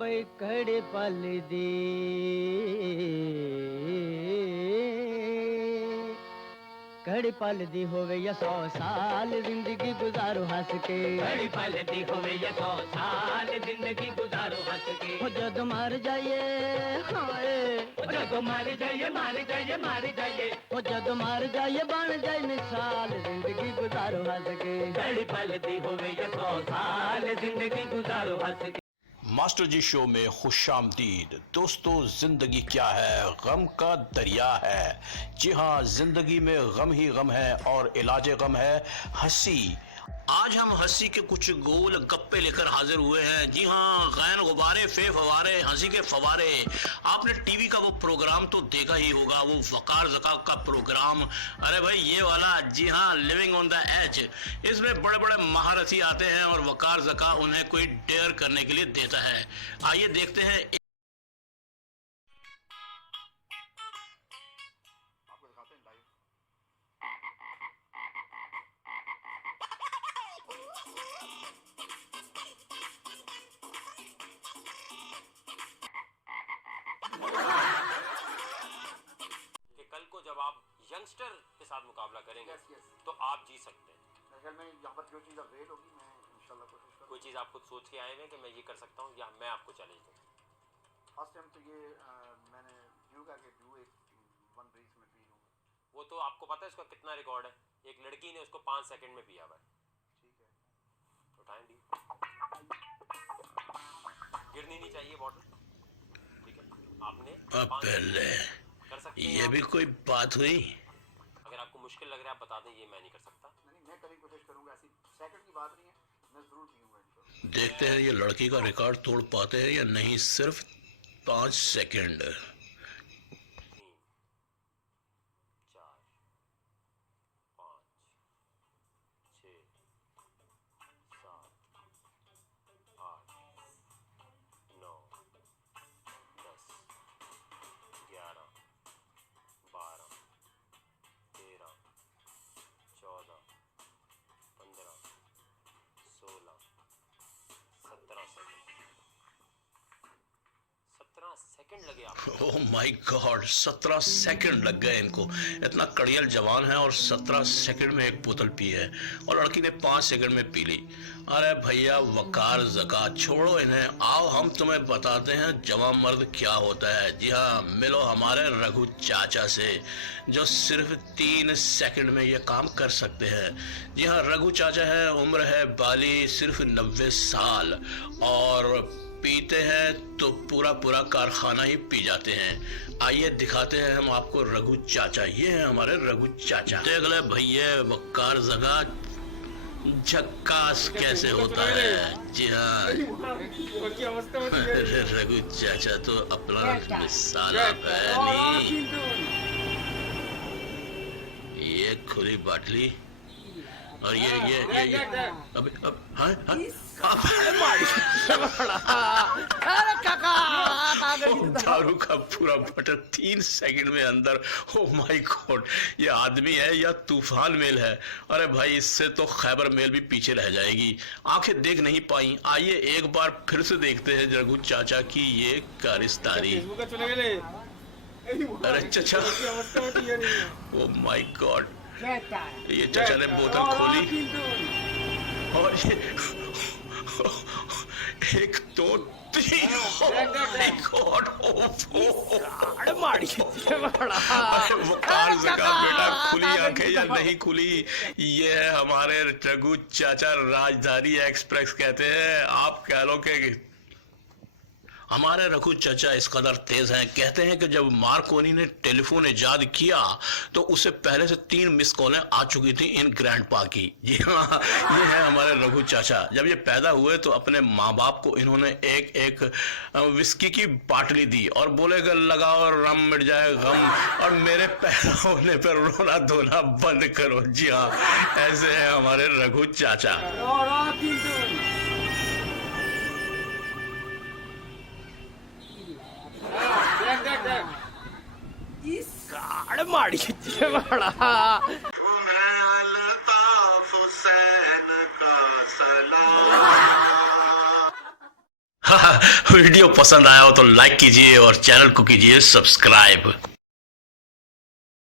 बई कड़े पल दी घड़ी पल दी होवे या 100 साल जिंदगी गुजारो हंस के घड़ी पल दी होवे या 100 साल जिंदगी गुजारो हंस के हो जद मर जाइए हाय जब मर जाइए मार जाइए मार जाइए हो जद मर जाइए बन जाए मिसाल जिंदगी गुजारो हंस के घड़ी पल दी होवे या 100 साल जिंदगी गुजारो हंस के। मास्टर जी शो में खुशामदीद। दोस्तों, जिंदगी क्या है? गम का दरिया है। जी हाँ, जिंदगी में गम ही गम है और इलाज गम है हंसी। आज हम हंसी के कुछ गोल गप्पे लेकर हाजिर हुए हैं। जी हाँ, गैन गुब्बारे फे फवारे हंसी के फवारे। आपने टीवी का वो प्रोग्राम तो देखा ही होगा, वो वकार ज़का का प्रोग्राम। अरे भाई ये वाला, जी हाँ, लिविंग ऑन द एज। इसमें बड़े बड़े महारथी आते हैं और वकार ज़का उन्हें कोई डेयर करने के लिए देता है। आइए देखते हैं। कल को जब आप यंगस्टर के साथ मुकाबला करेंगे तो आप जीत सकते हैं। मैं यहाँ पर जो चीज़ अवेल होगी मैं इंशाल्लाह कोशिश करूँगा। कोई चीज़ आप खुद सोच के आए हुए कि मैं ये कर सकता हूँ या मैं आपको चैलेंज दूँ? फर्स्ट टाइम तो ये मैंने ड्यू का के ड्यू एक वन ब्रीथ में पी लूँगा। वो तो आपको पता है इसका कितना रिकॉर्ड है? एक लड़की ने उसको 5 सेकंड में पिया हुआ है। ठीक है, उठाएं डी, गिरनी नहीं चाहिए बॉटल। ठीक है, आपने अब 5 पहले कर सकते हैं। ये भी कोई बात हुई? अगर आपको मुश्किल लग रहा है आप बता दें, ये मैं नहीं कर सकता। नहीं मैं कभी कोशिश करूँगा। ऐसी सेकंड की बात नहीं है, मैं ज़रूर पीऊँगा इनको। देखते हैं ये लड़की का रिकॉर्ड तोड़ पाते हैं या नहीं। सिर्फ 5 सेकंड। 3 4 5 6 7 8 9 10 11 12 13 14 15 16 17 सेकंड लगे आप। ओह माय गॉड, 17 सेकंड लग गए इनको। इतना कड़ियल जवान है और 17 सेकंड में एक बोतल पी है और लड़की ने 5 सेकंड में पी ली। अरे भैया वकार ज़का छोड़ो इन्हें, आओ हम तुम्हें बताते हैं जवान मर्द क्या होता है। जी हाँ, मिलो हमारे रघु चाचा से जो सिर्फ 3 सेकंड में ये काम कर सकते हैं। जी हाँ, रघु चाचा है, उम्र है बाली सिर्फ 90 साल और पीते हैं तो पूरा पूरा कारखाना ही पी जाते हैं। आइए दिखाते हैं हम आपको रघु चाचा। ये है हमारे रघु चाचा। देख ले भैया वकार ज़का झक्कास कैसे होता है। जी हाँ, रघु चाचा तो अपना मिसाल है। ये खुली बाटली और ये अब हाँ दारू का पूरा बटर 3 सेकंड में अंदर। ओ माय गॉड, ये आदमी है या तूफान मेल है? अरे भाई इससे तो खैबर मेल भी पीछे रह जाएगी। आंखें देख नहीं पाई। आइए एक बार फिर से देखते हैं रघु चाचा की ये कारिस्तानी। अरे चाचा, ओ माय गॉड, ये चाचा ने बोतल खोली और ये 1 2 3 वकार ज़का बेटा, खुली आंखें या नहीं खुली? ये है हमारे रघु चाचा। राजधानी एक्सप्रेस कहते हैं। आप कह लो कि हमारे रघु चाचा इस कदर तेज हैं, कहते हैं कि जब मार्कोनी ने टेलीफोन इजाद किया तो उससे पहले से 3 मिस कॉलें आ चुकी थी इन ग्रैंडपा की। जी हाँ, ये है हमारे रघु चाचा। जब ये पैदा हुए तो अपने माँ बाप को इन्होंने एक एक विस्की की बाटली दी और बोले कि लगाओ रम मिट जाए गम और मेरे पैदा होने पर रोना धोना बंद करो। जी हाँ, ऐसे है हमारे रघु चाचा। कार्ड माड़ी बड़ा हाँ, वीडियो पसंद आया हो तो लाइक कीजिए और चैनल को कीजिए सब्सक्राइब।